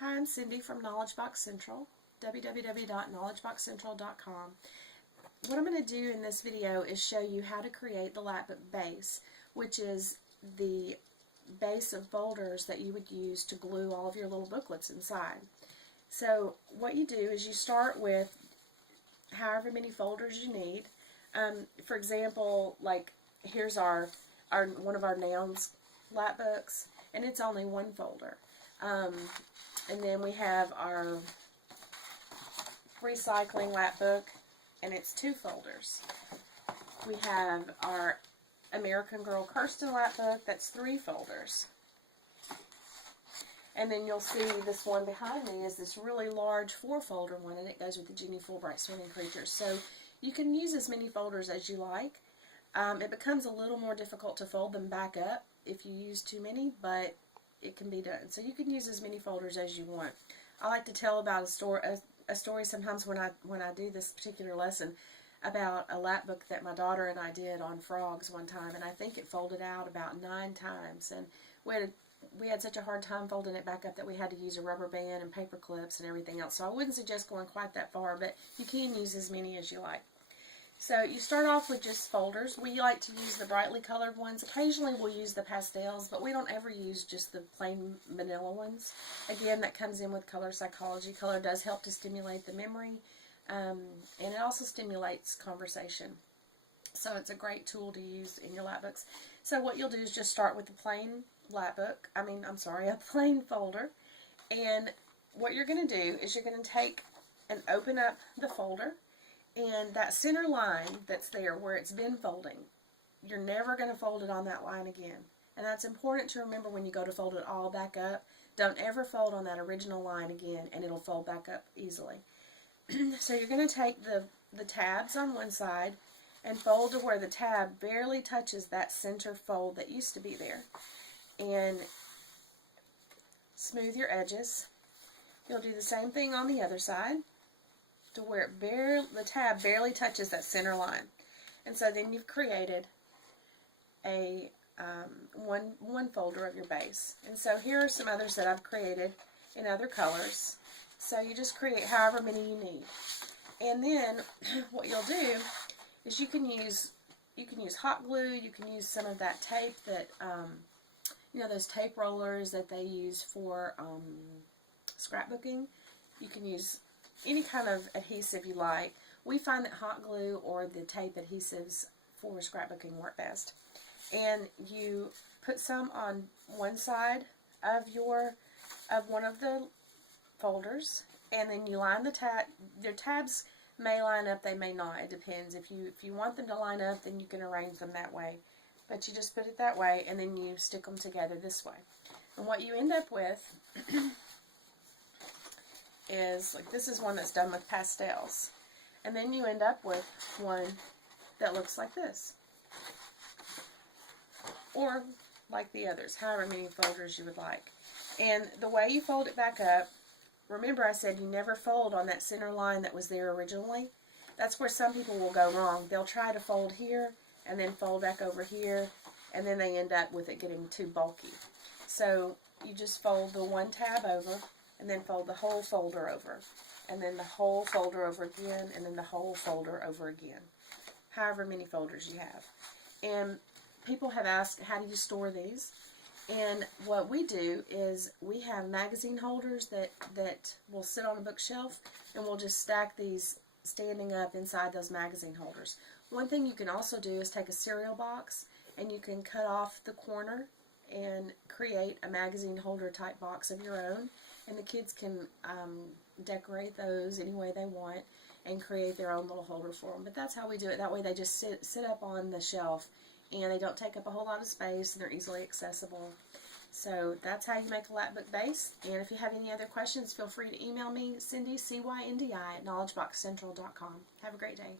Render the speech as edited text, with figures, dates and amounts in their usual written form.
Hi, I'm Cindy from KnowledgeBox Central, www.knowledgeboxcentral.com. What I'm going to do in this video is show you how to create the Lapbook base, which is the base of folders that you would use to glue all of your little booklets inside. So what you do is you start with however many folders you need. For example, like here's our one of our nouns Lapbooks, and it's only one folder. And then we have our recycling Lapbook, and it's 2 folders. We have our American Girl Kirsten Lapbook, that's 3 folders. And then you'll see this one behind me is this really large 4-folder one, and it goes with the Jenny Fulbright Swimming Creatures. So you can use as many folders as you like. It becomes a little more difficult to fold them back up if you use too many, but it can be done. So you can use as many folders as you want. I like to tell about a story sometimes when I do this particular lesson about a Lapbook that my daughter and I did on frogs one time, and I think it folded out about 9 times, and we had such a hard time folding it back up that we had to use a rubber band and paper clips and everything else. So I wouldn't suggest going quite that far, but you can use as many as you like. So you start off with just folders. We like to use the brightly colored ones. Occasionally we'll use the pastels, but we don't ever use just the plain vanilla ones. Again, that comes in with color psychology. Color does help to stimulate the memory, and it also stimulates conversation. So it's a great tool to use in your Lapbooks. So what you'll do is just start with the plain a plain folder. And what you're going to do is you're going to take and open up the folder. And that center line that's there where it's been folding, you're never going to fold it on that line again. And that's important to remember when you go to fold it all back up. Don't ever fold on that original line again, and it'll fold back up easily. So you're going to take the tabs on one side and fold to where the tab barely touches that center fold that used to be there. And smooth your edges. You'll do the same thing on the other side, to where the tab barely touches that center line. And so then you've created a one folder of your base. And so here are some others that I've created in other colors. So you just create however many you need. And then what you'll do is you can use hot glue. You can use some of that tape that those tape rollers that they use for scrapbooking. You can use any kind of adhesive you like. We find that hot glue or the tape adhesives for scrapbooking work best. And you put some on one side of one of the folders, and then you line the tab. Your tabs may line up, they may not. It depends. If you want them to line up, then you can arrange them that way. But you just put it that way, and then you stick them together this way. And what you end up with is, like, this is one that's done with pastels. And then you end up with one that looks like this. Or like the others, however many folders you would like. And the way you fold it back up, remember I said you never fold on that center line that was there originally. That's where some people will go wrong. They'll try to fold here and then fold back over here, and then they end up with it getting too bulky. So you just fold the one tab over, and then fold the whole folder over, and then the whole folder over again, and then the whole folder over again. However many folders you have. And people have asked, how do you store these? And what we do is we have magazine holders that will sit on a bookshelf, and we'll just stack these standing up inside those magazine holders. One thing you can also do is take a cereal box, and you can cut off the corner and create a magazine holder type box of your own. And the kids can decorate those any way they want and create their own little holder for them. But that's how we do it. That way they just sit up on the shelf, and they don't take up a whole lot of space, and they're easily accessible. So that's how you make a Lapbook base. And if you have any other questions, feel free to email me, Cyndi, CYNDI, at knowledgeboxcentral.com. Have a great day.